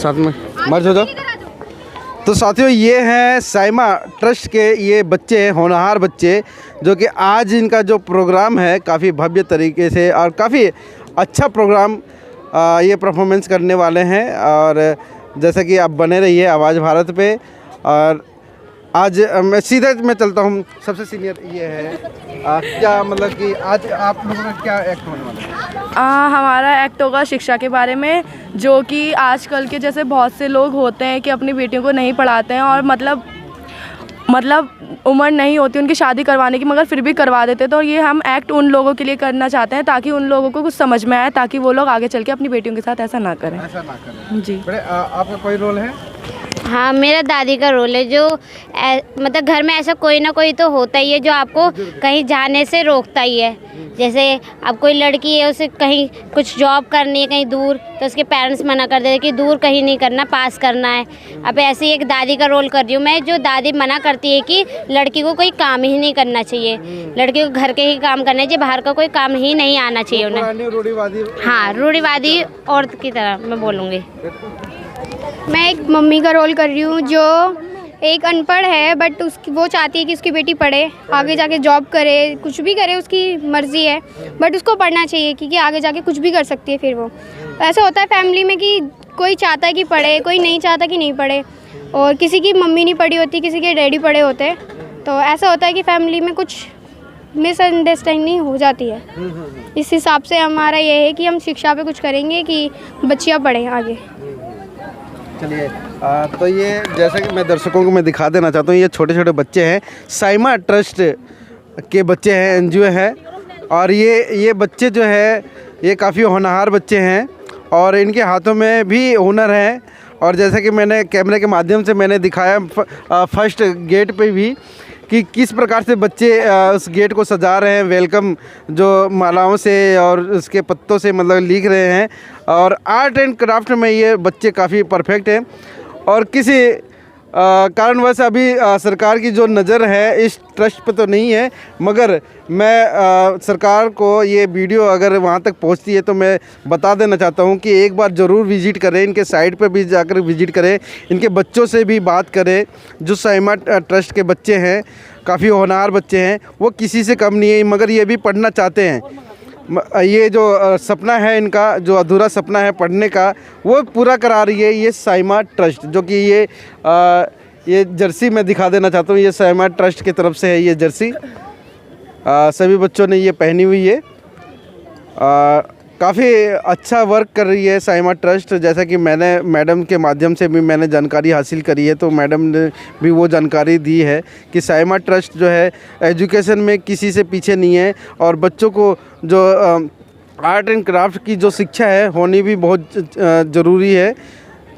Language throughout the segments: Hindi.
साथ में मर्ज हो जाओ। तो साथियों ये हैं साइमा ट्रस्ट के ये बच्चे हैं, होनहार बच्चे, जो कि आज इनका जो प्रोग्राम है काफ़ी भव्य तरीके से और काफ़ी अच्छा प्रोग्राम ये परफॉर्मेंस करने वाले हैं। और जैसा कि आप बने रहिए आवाज़ भारत पे। और आज मैं सीधे मैं चलता हूँ, सबसे सीनियर ये है क्या मतलब कि आज आप लोगों का क्या एक्ट होने वाला है? हमारा एक्ट होगा शिक्षा के बारे में, जो कि आजकल के जैसे बहुत से लोग होते हैं कि अपनी बेटियों को नहीं पढ़ाते हैं और मतलब उम्र नहीं होती उनकी शादी करवाने की, मगर फिर भी करवा देते। तो ये हम एक्ट उन लोगों के लिए करना चाहते हैं ताकि उन लोगों को कुछ समझ में आए, ताकि वो लोग आगे चल के अपनी बेटियों के साथ ऐसा ना करें। जी। आपका कोई रोल है? हाँ, मेरा दादी का रोल है। जो मतलब घर में ऐसा कोई ना कोई तो होता ही है जो आपको कहीं जाने से रोकता ही है। जैसे अब कोई लड़की है, उसे कहीं कुछ जॉब करनी है कहीं दूर, तो उसके पेरेंट्स मना कर देते हैं कि दूर कहीं नहीं करना, पास करना है। अब ऐसे ही एक दादी का रोल कर रही हूँ मैं, जो दादी मना करती है कि लड़की को कोई काम ही नहीं करना चाहिए, लड़की को घर के ही काम करने चाहिए, बाहर का कोई काम ही नहीं आना चाहिए उन्हें। हाँ, रूढ़िवादी औरत की तरह मैं बोलूँगी। मैं एक मम्मी का रोल कर रही हूँ जो एक अनपढ़ है, बट उसकी वो चाहती है कि उसकी बेटी पढ़े, आगे जाके जॉब करे, कुछ भी करे, उसकी मर्ज़ी है, बट उसको पढ़ना चाहिए क्योंकि आगे जाके कुछ भी कर सकती है। फिर वो ऐसा होता है फैमिली में कि कोई चाहता है कि पढ़े, कोई नहीं चाहता कि नहीं पढ़े, और किसी की मम्मी नहीं पढ़ी होती, किसी के डैडी पढ़े होते हैं, तो ऐसा होता है कि फैमिली में कुछ मिसअंडरस्टैंडिंग हो जाती है। इस हिसाब से हमारा ये है कि हम शिक्षा पे कुछ करेंगे कि बच्चियाँ पढ़ें आगे। चलिए तो ये जैसा कि मैं दर्शकों को मैं दिखा देना चाहता हूँ, ये छोटे छोटे बच्चे हैं, साइमा ट्रस्ट के बच्चे हैं, एनजीओ है। और ये बच्चे जो है ये काफ़ी होनहार बच्चे हैं और इनके हाथों में भी हुनर है। और जैसा कि मैंने कैमरे के माध्यम से मैंने दिखाया फर्स्ट गेट पे भी कि किस प्रकार से बच्चे उस गेट को सजा रहे हैं, वेलकम जो मालाओं से और उसके पत्तों से मतलब लिख रहे हैं। और आर्ट एंड क्राफ्ट में ये बच्चे काफ़ी परफेक्ट हैं। और किसी कारणवश अभी सरकार की जो नज़र है इस ट्रस्ट पे तो नहीं है, मगर मैं सरकार को ये वीडियो अगर वहाँ तक पहुँचती है तो मैं बता देना चाहता हूँ कि एक बार ज़रूर विज़िट करें, इनके साइट पे भी जाकर विज़िट करें, इनके बच्चों से भी बात करें। जो साइमा ट्रस्ट के बच्चे हैं, काफ़ी होनहार बच्चे हैं, वो किसी से कम नहीं है, मगर ये भी पढ़ना चाहते हैं। ये जो सपना है इनका, जो अधूरा सपना है पढ़ने का, वो पूरा करा रही है ये साइमा ट्रस्ट। जो कि ये जर्सी मैं दिखा देना चाहता हूँ, ये साइमा ट्रस्ट की तरफ से है ये जर्सी। सभी बच्चों ने ये पहनी हुई है। काफ़ी अच्छा वर्क कर रही है साइमा ट्रस्ट। जैसा कि मैंने मैडम के माध्यम से भी मैंने जानकारी हासिल करी है, तो मैडम ने भी वो जानकारी दी है कि साइमा ट्रस्ट जो है एजुकेशन में किसी से पीछे नहीं है। और बच्चों को जो आर्ट एंड क्राफ्ट की जो शिक्षा है होनी भी बहुत ज़रूरी है,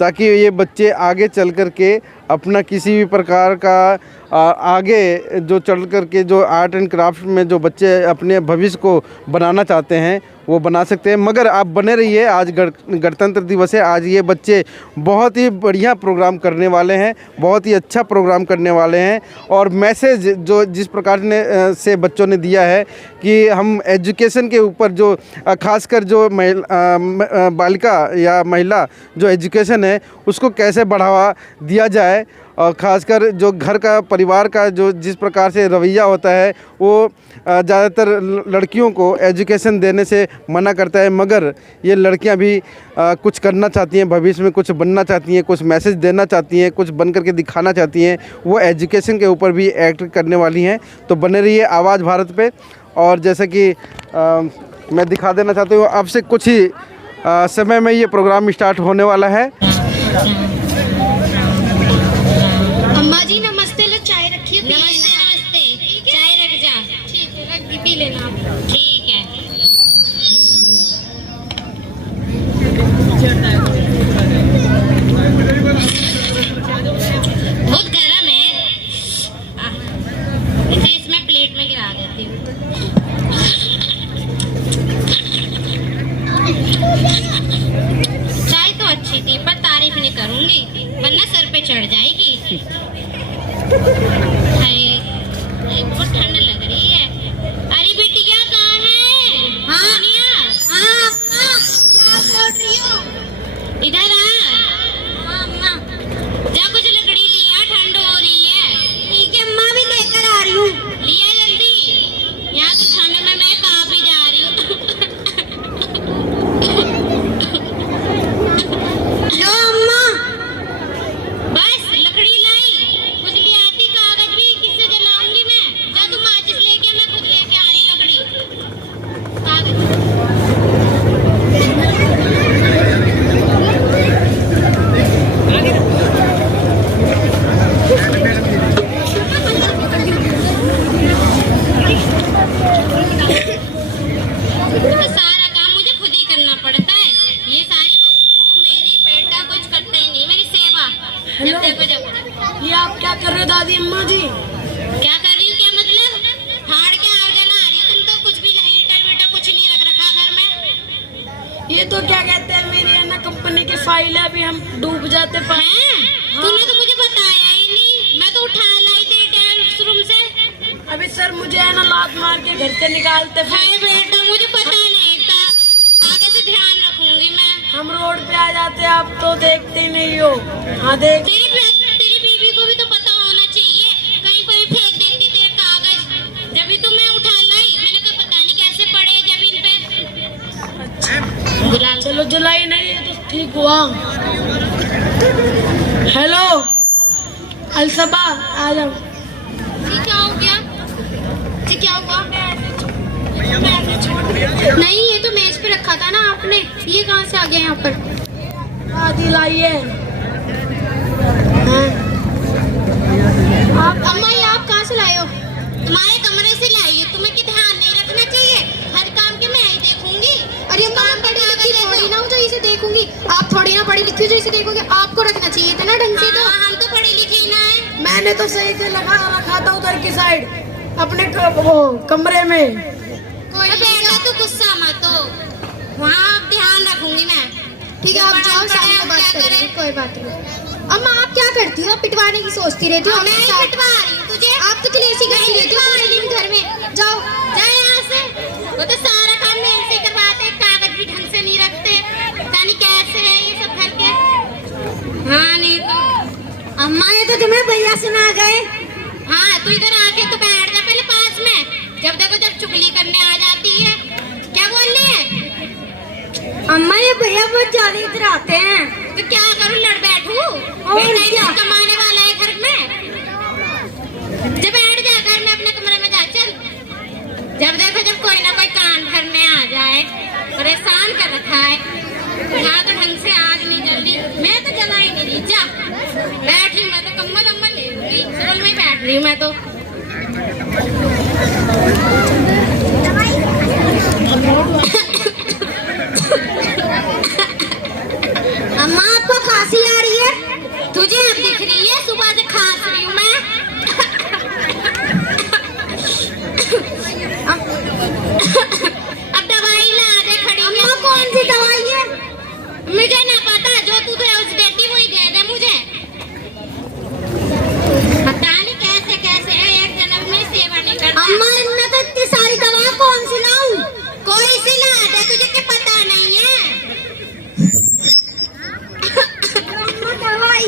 ताकि ये बच्चे आगे चल कर के अपना किसी भी प्रकार का आगे जो चल कर के जो आर्ट एंड क्राफ्ट में जो बच्चे अपने भविष्य को बनाना चाहते हैं वो बना सकते हैं। मगर आप बने रहिए, आज गणतंत्र दिवस है, आज ये बच्चे बहुत ही बढ़िया प्रोग्राम करने वाले हैं, बहुत ही अच्छा प्रोग्राम करने वाले हैं। और मैसेज जो जिस प्रकार से बच्चों ने दिया है कि हम एजुकेशन के ऊपर जो खासकर जो बालिका या महिला जो एजुकेशन है उसको कैसे बढ़ावा दिया जाए, और ख़ासकर जो घर का परिवार का जो जिस प्रकार से रवैया होता है वो ज़्यादातर लड़कियों को एजुकेशन देने से मना करता है, मगर ये लड़कियां भी कुछ करना चाहती हैं, भविष्य में कुछ बनना चाहती हैं, कुछ मैसेज देना चाहती हैं, कुछ बन करके दिखाना चाहती हैं, वो एजुकेशन के ऊपर भी एक्ट करने वाली हैं। तो बने रहिए आवाज़ भारत पे। और जैसे कि मैं दिखा देना चाहती हूँ, अब से कुछ ही समय में ये प्रोग्राम स्टार्ट होने वाला है। अम्मा जी नमस्ते, लो चाय रखिए। नमस्ते नमस्ते, चाय रख जा। ठीक है, रख दी, पी लेना। ठीक है। बहुत गर्म है, इसे इसमें प्लेट में गिरा देती हूँ। चाय तो अच्छी थी पर तारीफ नहीं करूंगी वरना सर पे चढ़ जाएगी। बहुत ठंड लग रही है। अरे बेटिया कहाँ है? हाँ सोनिया, हाँ क्या बोल रही हो? इधर आ। जब देखो जब। ये आप क्या कर रहे हो दादी अम्मा जी? क्या कर रही हो, क्या मतलब? फाड़ के आग जला रही हो तुम तो। कुछ भी हीटर वीटर कुछ नहीं रख रखा घर में। ये तो क्या कहते हैं, मेरी है ना कंपनी की फाइल है, अभी हम डूब जाते पाए। तूने तो मुझे बताया ही नहीं। मैं तो उठा लाई थी टेरेस रूम से। अभी सर मुझे है ना लात मार के घर से निकालते। हाय बेटा मुझे पता नहीं था। आगे से ध्यान रखूंगी मैं। हम रोड पे आ जाते, आप तो देखते ही नहीं हो। हाँ देख, तेरी बीवी को भी तो पता होना चाहिए। कहीं कोई फेंक देती तेरे कागज। जब भी तो मैं उठा लाई। मैंने कहा पता नहीं कैसे पड़े जमीन पे। बुला चलो जुलाई नहीं है तो ठीक हुआ। हेलो अलसबा आ जाओ। जी क्या हो गया? जी क्या हुआ? नहीं ये तो मेज पे रखा था ना आपने। ये कहाँ से आ गया यहाँ पर? दादी लाइए। आप अम्मा ये आप कहाँ से लाए हो? तुम्हारे कमरे से लाई है। तुम्हें की ध्यान नहीं रखना चाहिए? हर काम के मैं ही देखूंगी। अरे काम पढ़ी लिखी थोड़ी ना हूँ जो इसे देखूंगी। आप थोड़ी ना पढ़ी लिखी हो जो इसे देखोगे। आपको रखना चाहिए था ना ढंग से। तो हम तो पढ़ी लिखी ना है। मैंने तो सही से लगा रखा था उधर की साइड अपने वो कमरे में। कोई बेटा तू गुस्सा मत हो। वहाँ आप ध्यान रखूंगी मैं। ठीक है आप जाओ, शाम को बात करेंगे। कोई बात नहीं। अम्मा आप क्या करती हो? पिटवाने की सोचती रहती हो। मैं ही पिटवा रही हूँ तुझे। आप तो कलेशी करती रहती हो पूरे दिन घर में। जाओ जाए यहाँ से। वो तो सारा काम मेरे से करवाते हैं। कागज भी ढंग से नहीं रखते। पता नहीं कैसे है ये सब घर के। हाँ नहीं तो अम्मा ये तो तुम्हें भैया सुना गए। हाँ तू इधर आके तो बैठ जा पहले पास में। जब देखो जब चुगली करने आ जाती है। क्या बोल रही है? अम्मा ये भैया बहुत ज्यादा इधर आते हैं। तो क्या करूं, लड़ बैठूं? बेटा क्या कमाने वाला है घर में। जब बैठ जा घर में अपने कमरे में जा। चल जब देखो जब कोई ना कोई कान भरने आ जाए। परेशान कर रखा है। यहाँ तो ढंग से आग नहीं जल रही। मैं तो जला ही नहीं रही। जा बैठ रही। मैं तो कम्बल अम्बल ले लूंगी। सरल में बैठ रही हूँ मैं तो। अम्मा आपको खांसी आ रही है? तुझे अब दिख रही है? सुबह से खांस रही हूँ मैं। अब दवाई ला दे खड़ी। अम्मा कौन सी दवाई है? मुझे ना पता। जो तू देती वही दे दे मुझे। पता नहीं कैसे कैसे है। एक जन्म में सेवा नहीं करता। अम्मा इनमें तो इतनी सारी दवा कौन सी लाऊं? कोई सी ला दे। तुझे क्या पता नहीं है? दवाई।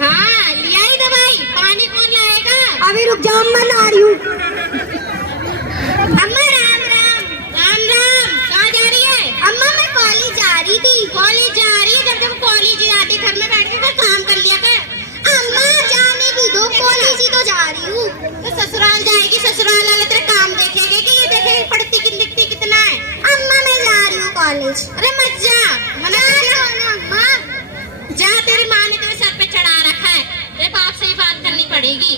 हाँ लिया ही दवाई। पानी कौन लाएगा? अभी रुक जाओ अम्मा ला रही हूँ। अम्मा राम राम। राम राम। कहाँ जा रही है? अम्मा मैं कॉलेज जा रही थी। कॉलेज जा रही है? जब कॉलेज आती घर में बैठ के काम कर लिया कर। अम्मा जाने भी दो, कॉलेज ही तो जा रही हूँ। तो ससुराल जाएगी, ससुराल वाले तेरे काम देखेंगे कि ये देखेंगे पढ़ती कि लिखती कितना है। अम्मा मैं जा रही हूँ कॉलेज। अरे मत जा। मना अम्मा जा। तेरी माँ ने तेरे सर पे चढ़ा रखा है। तेरे बाप से ही बात करनी पड़ेगी।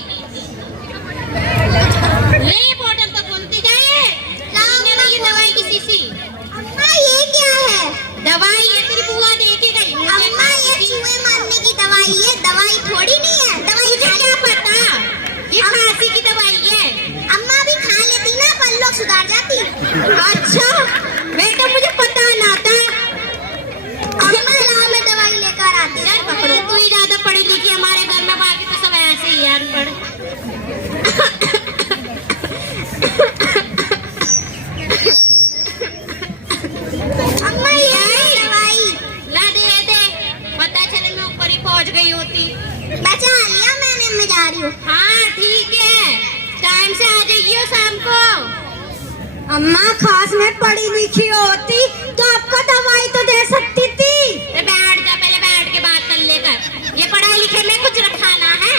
ले बोतल तो खुलती जाए। ये दवाई की शीशी। अम्मा ये क्या है? दवाई है तेरी बुआ दे के गई। अम्मा ये चूहे मारने की दवाई है। दवाई थोड़ी नहीं है। दवाई मुझे क्या पता? ये खांसी की दवाई है। अम्मा भी खा लेती ना, पल्लों सुधार जाती। अच्छा बेटा मुझे पता ना था। अम्मा लाओ मैं दवाई लेकर आती हूँ। पकड़ो। तू ही ज्यादा पढ़ी लिखी हमारे घर में। बाकी तो सब ऐसे ही है अनपढ़। अम्मा ये दवाई ला दे दे। पता चले मैं ऊपर ही पहुंच गई होती। बचा लिया मैंने। मैं जा रही हूँ। हाँ ठीक है टाइम से आ जाइए शाम को। अम्मा खास में पढ़ी लिखी होती तो आपको दवाई तो दे सकती थी। बैठ जा पहले। बैठ के बात कर लेकर। ये पढ़ाई लिखाई में कुछ रखाना है?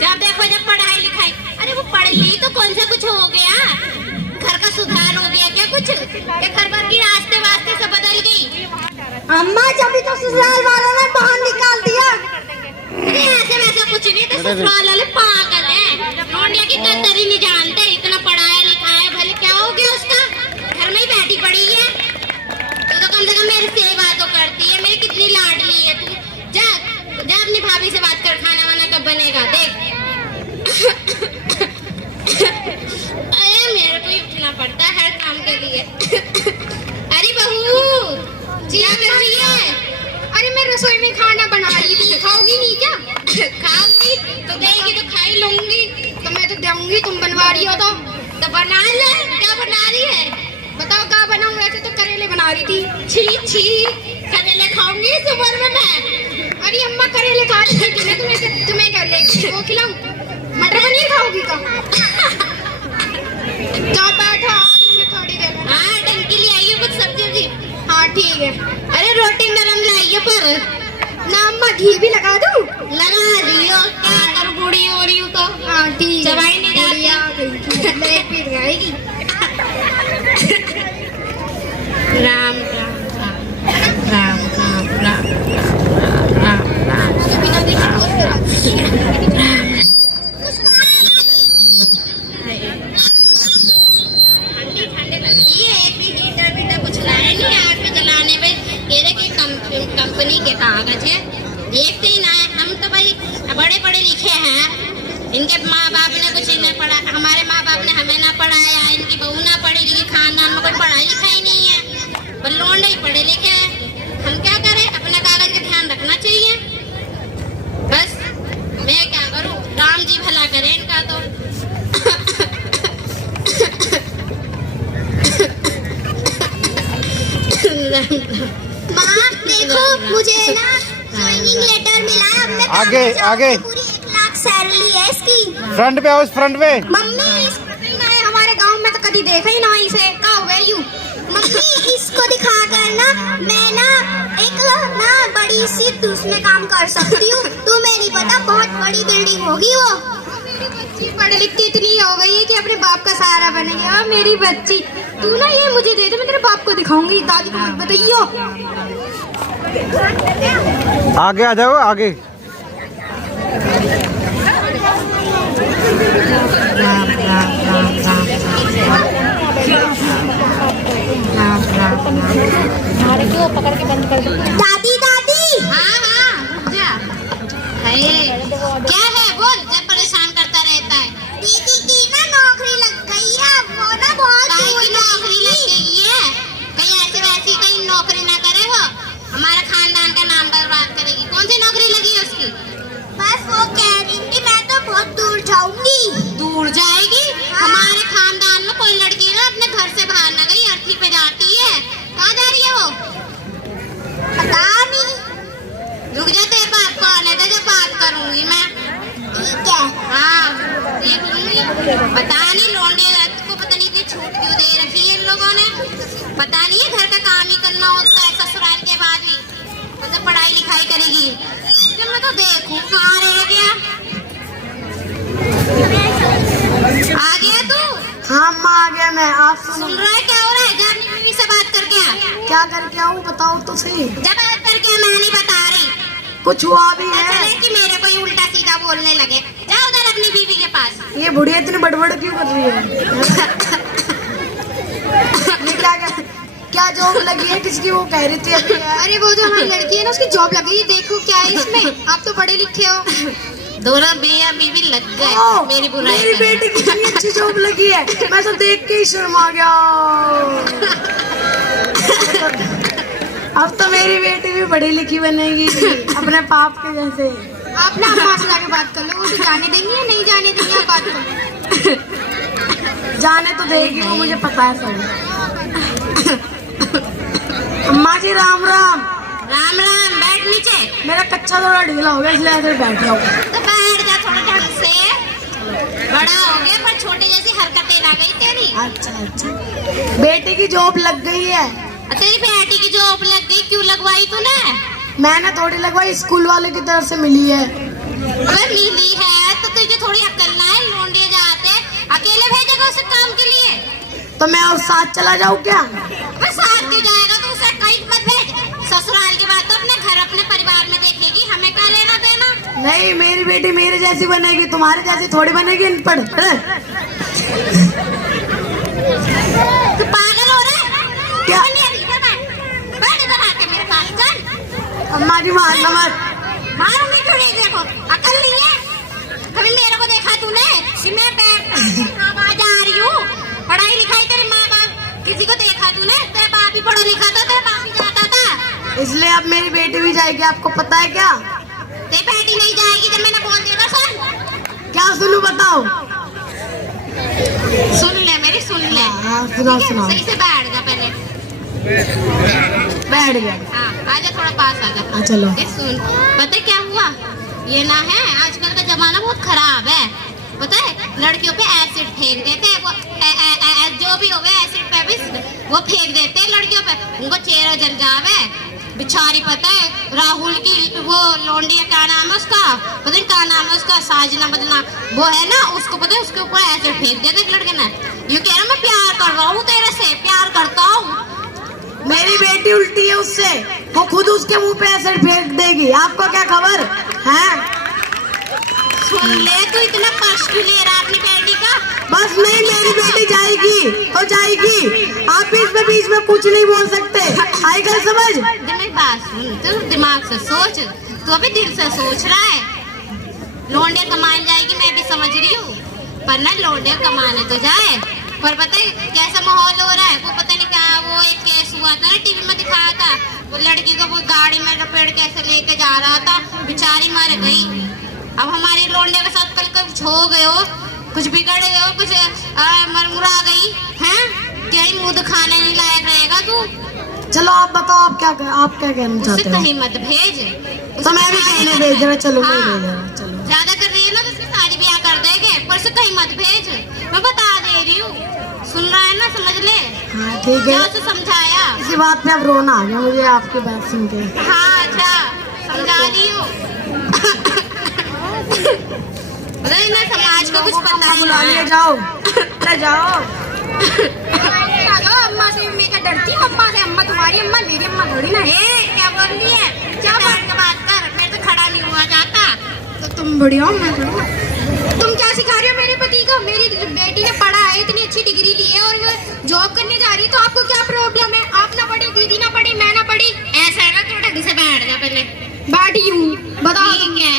जब देखो जब पढ़ाई लिखाई। अरे वो पढ़ ली तो कौन सा कुछ हो गया? घर का सुधार हो गया क्या कुछ? क्या घर भर की रास्ते वास्ते सब बदल गई? अम्मा जब भी तो ससुराल वालों ने बाहर निकाल दिया। अरे ऐसे वैसा कुछ नहीं। तो ससुराल वाले पागल हैं। रोटिया की कदर ही नहीं जानते। इतना पढ़ाया लिखाया भले क्या हो गया उसका? घर में ही बैठी पड़ी है। तो कम से कम मेरी सेवा तो करती है। मेरी कितनी लाडली है तू। जा जा अपने अपनी भाभी से बात कर, खाना वाना कब बनेगा देख। अरे मेरे को ही उठना पड़ता है हर काम के लिए। अरे बहू जी क्या कर रही है? अरे मैं रसोई में खाना बना रही थी, खाओगी नहीं क्या? खाऊंगी तो देगी तो खा ही लूंगी। तो मैं तो दूंगी, तुम बनवा रही हो तो बना ले, क्या बना रही है? बताओ क्या बनाऊं? वैसे तो करेले बना रही थी। छी छी, करेले खाऊंगी इस उम्र में मैं? अरे अम्मा करेले खा रही थी, तुम्हें क्या लेगी वो खिलाऊं? मटर पनीर खाओगी क्या? जाओ बैठो, आ रही मैं थोड़ी देर में। हाँ टंकी ले आइए कुछ सब्जी। हाँ ठीक है। अरे रोटी नरम लाइए पर ना अम्मा घी भी लगा दूं? लगा दियो, क्या कर बूढ़ी हो रही हूँ तो। हाँ ठीक है। चबाई नहीं जाती। लेट पीट जाएगी। राम राम राम राम राम राम राम ठंडी ठंडी लगती है। एक भी हीटर वीटर कुछ लाए नहीं आग पे जलाने में। कह रहे कि कंपनी के कागज है, देखते ही ना है। हम तो भाई बड़े पढ़े लिखे हैं, इनके माँ बाप ने कुछ नहीं पढ़ा, हमारे माँ बाप ने हमें ना पढ़ाया, इनकी बहू ना पढ़ी लिखी, खानदान में कोई पढ़ाई लिखाई नहीं है, पर लौंडे ही पढ़े लिखे हैं। हम क्या करें? अपने कागज का ध्यान रखना चाहिए बस। मैं क्या करूं? राम जी भला करें इनका तो। माँ देखो मुझे ना ज्वाइनिंग लेटर मिला है। अब मैं काम आगे, पे जाऊंगी, आगे। पूरी 1 लाख सैलरी है इसकी। फ्रंट पे आओ, इस फ्रंट पे। मम्मी मैं हमारे गांव में तो कभी देखा ही ना इसे। का हुए यू मम्मी इसको दिखा कर ना मैं ना एक ना बड़ी सी उसमें काम कर सकती हूँ। तुम्हें नहीं पता, बहुत बड़ी बिल्डिंग होगी वो। मेरी बच्ची पढ़ लिख के इतनी हो गई है कि अपने बाप का सहारा बनेगी। हाँ मेरी बच्ची, तू ना ये मुझे दे दे, मैं तेरे बाप को दिखाऊंगी। दादी को मत बताइयो। आगे आ जाओ, आगे। दादी दादी। हाँ हाँ रुक जा। क्या है बोल, जब परेशान करता रहता है। दीदी की ना नौकरी लग गई है, वो ना बहुत काहे दूर की नौकरी लग गई है? कहीं ऐसे वैसी कहीं नौकरी ना करे वो, हमारा खानदान का नाम बर्बाद करेगी। कौन सी नौकरी लगी है उसकी? बस वो कह रही थी मैं तो बहुत दूर जाऊंगी। दूर जाएगी? हमारे खानदान में कोई लड़की ना अपने घर से बाहर ना गई, अर्थी पे जाती है। कहाँ जा रही है वो? पता नहीं। रुक जा, तेरे बाप को आने दे, जब बात करूंगी मैं। ठीक है। हाँ देख लूंगी। पता नहीं लौंडे को पता नहीं इतनी छूट क्यों दे रखी है इन लोगों ने। पता नहीं है घर का काम ही करना होता है ससुराल के बाद भी, मतलब पढ़ाई लिखाई करेगी। जब मैं तो देखूं कहाँ रह गया। आ गया तू? हाँ माँ आ गया मैं। आप सुन रहा है क्या हो रहा है? जा अपनी मम्मी से बात करके आ। क्या करके आऊँ बताओ तो सही। जब बात करके आ, मैं नहीं बता रही। कुछ हुआ भी पता है? चले कि मेरे को ही उल्टा सीधा बोलने लगे। जा उधर अपनी बीवी के पास। ये बुढ़िया इतनी बड़बड़ क्यों कर रही है? ये क्या जॉब लगी है किसकी? वो कह रही थी अभी। अरे वो जो हमारी लड़की है ना, उसकी जॉब लगी है। देखो क्या है इसमें। आप तो पढ़े लिखे हो। दोनों मियां बीवी लग गए मेरी बुराई मेरी करने। बेटी की इतनी अच्छी जॉब लगी है, मैं तो देख के ही शर्मा गया। अब तो मेरी बेटी भी पढ़ी लिखी बनेगी अपने पाप के जैसे। आप ना अम्मा से जाके बात कर लो, वो तो जाने देंगे या नहीं जाने देंगे? आप बात करो। जाने तो देगी वो, मुझे पता है सब। अम्मा जी राम राम। राम राम, बैठ नीचे। मेरा कच्चा थोड़ा ढीला हो गया इसलिए ऐसे बैठ जाओ। तो बैठ जा थोड़ा ढंग से। बड़ा हो गया पर छोटे जैसी हरकतें ना गई तेरी। अच्छा अच्छा। बेटी की जॉब लग गई है। तेरी बेटी की जॉब लग गई, क्यों लगवाई तूने? मैंने थोड़ी लगवाई, स्कूल वाले की तरफ से मिली है। अगर मिली है तो तुझे थोड़ी अक्ल ना है? लौंडे जाते अकेले भेजेगा उसे काम के लिए? तो मैं और साथ चला जाऊँ क्या? मैं साथ क्यों जाएगा? तो उसे कहीं मत भेज। ससुराल के बाद तो अपने घर अपने परिवार में देखेगी, हमें क्या लेना देना। नहीं, मेरी बेटी मेरे जैसी बनेगी, तुम्हारे जैसी थोड़ी बनेगी अनपढ़। तू पागल हो रहा है क्या? इधर बैठ, बैठ इधर आके मेरे पास। चल अम्मा जी मारना मत। मारूंगी थोड़ी देर को, अकल नहीं है? कभी मेरे को देखा तूने कि मैं आवाज आ रही हूँ? पढ़ाई लिखाई तेरे माँ बाप किसी को देखा तूने? तेरा बाप ही पढ़ा लिखा था, तेरा बाप ही जाता था। इसलिए अब मेरी बेटी भी जाएगी, आपको पता है क्या? तेरी बेटी नहीं जाएगी जब मैंने बोल दिया था। सुन, क्या सुनूं बताओ? सुन ले मेरी, सुन ले। हाँ, सुनाओ सुनाओ। सही से बैठ जा पहले। बैठ गया। हाँ, आजा थोड़ा पास आजा। हाँ, चलो। ये सुन, पता है क्या हुआ? ये ना है, आजकल का जमाना बहुत खराब है। पता है, लड़कियों पे एसिड फेंक देते हैं, वो जो भी हो गए एसिड पे भी वो फेंक देते हैं लड़कियों पे, उनको चेहरा जल जावे बेचारी। पता है राहुल की वो लौंडी, क्या नाम है उसका, पता नहीं क्या नाम है उसका, साजना बदना वो है ना, उसको पता है उसके ऊपर एसिड फेंक देते एक लड़के ने। ये कह रहा मैं प्यार कर रहा हूँ तेरे से, प्यार करता हूँ। मेरी बेटी उल्टी है उससे, वो खुद उसके मुंह पे एसिड फेंक देगी, आपको क्या खबर है? सुन ले, तू इतना कष्ट ले रहा अपनी बेटी का। बस नहीं, मेरी बेटी जाएगी तो जाएगी, आप इसमें बीच में कुछ नहीं बोल सकते, आई गल समझ? मेरी बात सुन, तू दिमाग से सोच, तू अभी दिल से सोच रहा है। लौंडिया कमाने जाएगी मैं भी समझ रही हूँ, पर ना लौंडिया कमाने तो जाए, पर पता है कैसा माहौल हो रहा है? वो पता नहीं क्या, वो एक केस हुआ था ना टीवी में दिखाया था, वो लड़की को वो गाड़ी में लपेट के ऐसे लेके जा रहा था, बेचारी मर गई। अब हमारी लौंडिया के साथ कल कुछ हो गए हो, कुछ बिगड़ गए हो, कुछ मरमुरा गई हैं, क्या ही मुँह दिखाने नहीं लायक रहेगा तू? चलो आप बताओ, आप क्या कहना उससे चाहते हो? कहीं मत भेज। तो मैं भी कहने भेज रहा, चलो मैं हाँ, भेज रहा, चलो। ज्यादा कर रही है ना तो उसकी शादी ब्याह कर देंगे, पर उसे कहीं मत भेज, मैं बता दे रही हूँ। सुन रहा है ना, समझ ले। हाँ ठीक है, उसे समझाया। इसी बात पे अब रोना आ गया मुझे आपकी बात सुन के। हाँ अच्छा, समझा रही हूँ। ना समाज को कुछ पता ही बुला नहीं लिए, है। जाओ ले जाओ। अम्मा से मैं क्या डरती हूँ? अम्मा से, अम्मा तुम्हारी अम्मा मेरी अम्मा थोड़ी ना है। क्या बोल रही है? क्या बात कर, मैं तो खड़ा नहीं हुआ जाता। तो तुम बढ़िया हो, मैं थोड़ी ना। तुम क्या सिखा रही हो मेरे पति को? मेरी बेटी ने पढ़ा है, इतनी अच्छी डिग्री ली है और वो जॉब करने जा रही है, तो आपको क्या प्रॉब्लम है? आप ना पढ़ी, दीदी ना पढ़ी, मैं ना पढ़ी। ऐसा है ना, तू ढंग से बैठ जा पहले। बैठी हूँ, बताओ। ठीक है,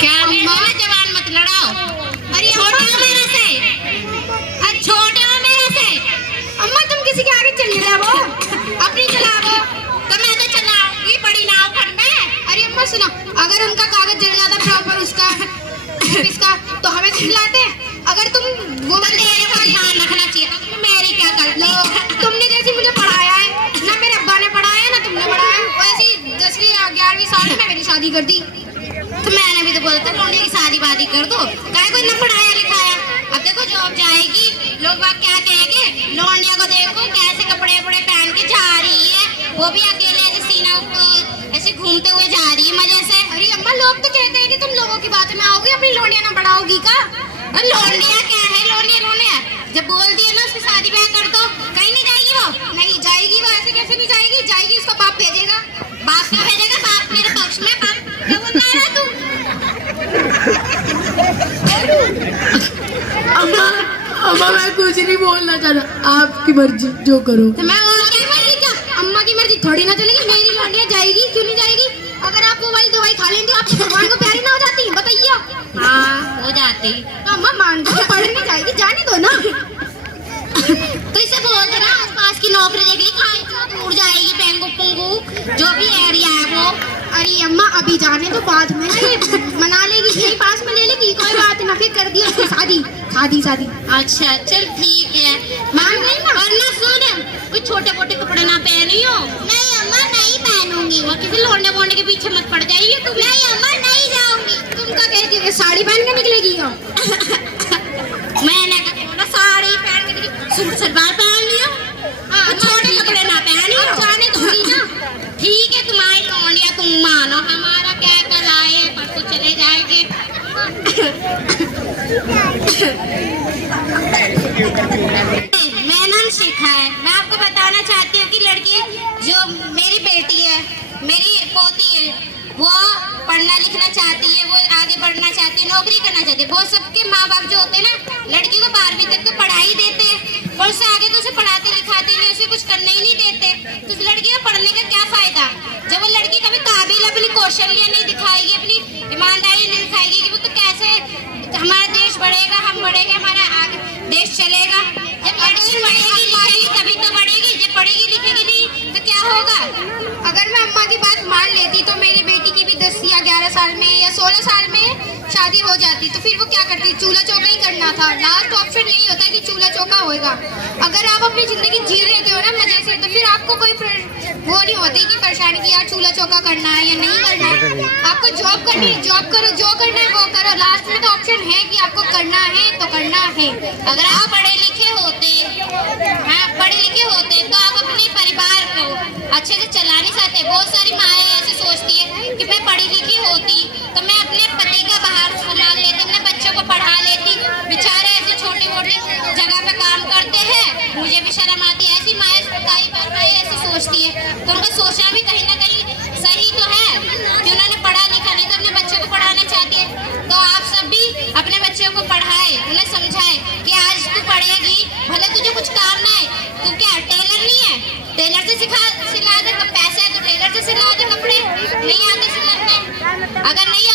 क्या मेरे से जवान मत लड़ाओ। अरे छोटे हो मेरे से, अरे छोटे हो मेरे से। अम्मा तुम किसी के आगे चली रहे हो? अपनी चलाओ तो मैं तो चलाऊंगी, बड़ी नाव पर मैं। अरे अम्मा सुनो, अगर उनका कागज जल जाता प्रॉपर उसका इसका, तो हमें दिखलाते। अगर तुम वो तेरे को ध्यान रखना चाहिए था, मेरी क्या गलती? तुमने जैसे मुझे पढ़ाया है ना, मेरे अब्बा ने पढ़ाया है ना तुमने पढ़ाया है, वैसे ही 10वीं 11वीं साल में मेरी शादी कर दी। तो मैंने भी तो बोला था लौंडे की शादी वादी कर दो, काहे को इतना पढ़ाया लिखाया? अब देखो जॉब जाएगी, लोग बात क्या कहेंगे? लौंडिया को देखो कैसे कपड़े वपड़े पहन के जा रही है, वो भी अकेले ऐसे सीना ऐसे घूमते हुए जा रही है मजे से। अरे अम्मा लोग तो कहते हैं कि तुम लोगों की बात में आओगी, अपनी लौंडिया ना बढ़ाओगी का? और लौंडिया क्या है? लौंडिया जब बोल दिया ना उसकी शादी ब्याह कर दो, कहीं नहीं जाएगी वो। नहीं जाएगी वो, ऐसे कैसे नहीं जाएगी? जाएगी, उसका बाप भेजेगा। बाप क्या भेजेगा? बाप मेरे पक्ष में, बाप क्या बोल रहा है तू? अम्मा मैं कुछ नहीं बोलना चाह रहा, आपकी मर्जी जो करो। तो मैं और क्या मर्जी? क्या अम्मा की मर्जी थोड़ी ना चलेगी? मेरी लौंडिया जाएगी, क्यों नहीं जाएगी? अगर आप वो वाली दवाई खा लेंगे, आपकी भगवान को प्यारी ना हो जाती? बताइए। हाँ हो जाती। तो अम्मा मान दो, पढ़ने जाएगी, जाने दो ना। तो इसे बोल देना आसपास की नौकरी देख ली, कहाँ दूर जाएगी, पेंगू पुंगू जो भी एरिया है वो। अरे अम्मा अभी जाने तो बाद में ना ये मना लेगी, यही पास में ले लेगी, कोई बात ना, फिर कर दिया उसकी शादी। शादी अच्छा चल ठीक है, मान गई ना। और ना सुन, कोई छोटे मोटे कपड़े ना पहनी हो। नहीं अम्मा नहीं पहनूंगी। और किसी लौंडे बोंडे के पीछे मत पड़ जाइए तुम। नहीं अम्मा नहीं जाऊंगी। तुम क्या कहती हो, साड़ी पहन के निकलेगी? मैंने कहा साड़ी पहन के सलवार पहन लियो, छोटे कपड़े ना पहनी हो। जाने दूंगी ना। ठीक है, तुम्हारी लौंडिया तुम मानो, हमारा क्या कल आए परसों चले जाएंगे। मैंने सीखा है, मैं आपको बताना चाहती हूँ कि लड़की जो मेरी बेटी है, मेरी पोती है, वो पढ़ना लिखना चाहती है, वो आगे बढ़ना चाहती है, नौकरी करना चाहती है। बहुत सबके माँ बाप जो होते हैं ना, लड़की को 12वीं तक तो पढ़ाई देते हैं और उससे आगे तो उसे पढ़ाते लिखाते नहीं, उसे कुछ करने ही नहीं देते। तो उस लड़की को पढ़ने का क्या फायदा जब वो लड़की कभी काबिल कौशल्य नहीं दिखाएगी, अपनी ईमानदारी नहीं दिखाएगी कि वो तो कैसे हमारा देश बढ़ेगा, हम बढ़ेंगे, हमारा आगे देश चलेगा। जब पढ़ेगी लिखेगी तभी तो बढ़ेगी, जब पढ़ेगी लिखेगी नहीं तो क्या होगा। अगर मैं अम्मा की बात मान लेती तो मेरी बेटी की भी 10 या 11 साल में या 16 साल में शादी हो जाती, तो फिर वो क्या करती, चूल्हा चौका ही करना था। लास्ट ऑप्शन यही होता है कि चूल्हा चौका होएगा। अगर आप अपनी ज़िंदगी जी रहे हो ना मजे से, तो फिर आपको कोई वो नहीं होती कि परेशानी की यार चूल्हा चौका करना है या नहीं करना है। आपको जॉब करनी है, जॉब करो, जो करना है वो करो। लास्ट में तो ऑप्शन है कि आपको करना है तो करना है। अगर आप पढ़े लिखे होते, हाँ पढ़े लिखे होते तो आप अपने परिवार को अच्छे से चला नहीं सकते। बहुत सारी माएँ ऐसी सोचती है कि मैं पढ़ी लिखी होती तो मैं अपने पति का बाहर संभाल लेती, अपने बच्चों को पढ़ा लेती। बेचारे ऐसे छोटी मोटी जगह पे काम करते हैं, मुझे भी शर्म आती है। ऐसी माएँ कई बार माएँ ऐसी सोचती है, तो उनका सोचना भी कहीं ना कहीं सही तो है कि उन्होंने पढ़ा लिखा नहीं तो अपने बच्चों को पढ़ाना चाहती है। तो आप सब भी अपने बच्चों को पढ़ाए, उन्हें समझाए कि आज तू पढ़ेगी, भले तुझे कुछ काम ना है, तू क्या टेलर नहीं है, टेलर से सिला दे, तो पैसे है तो टेलर से सिला दे कपड़े, नहीं आते सिलने। अगर नहीं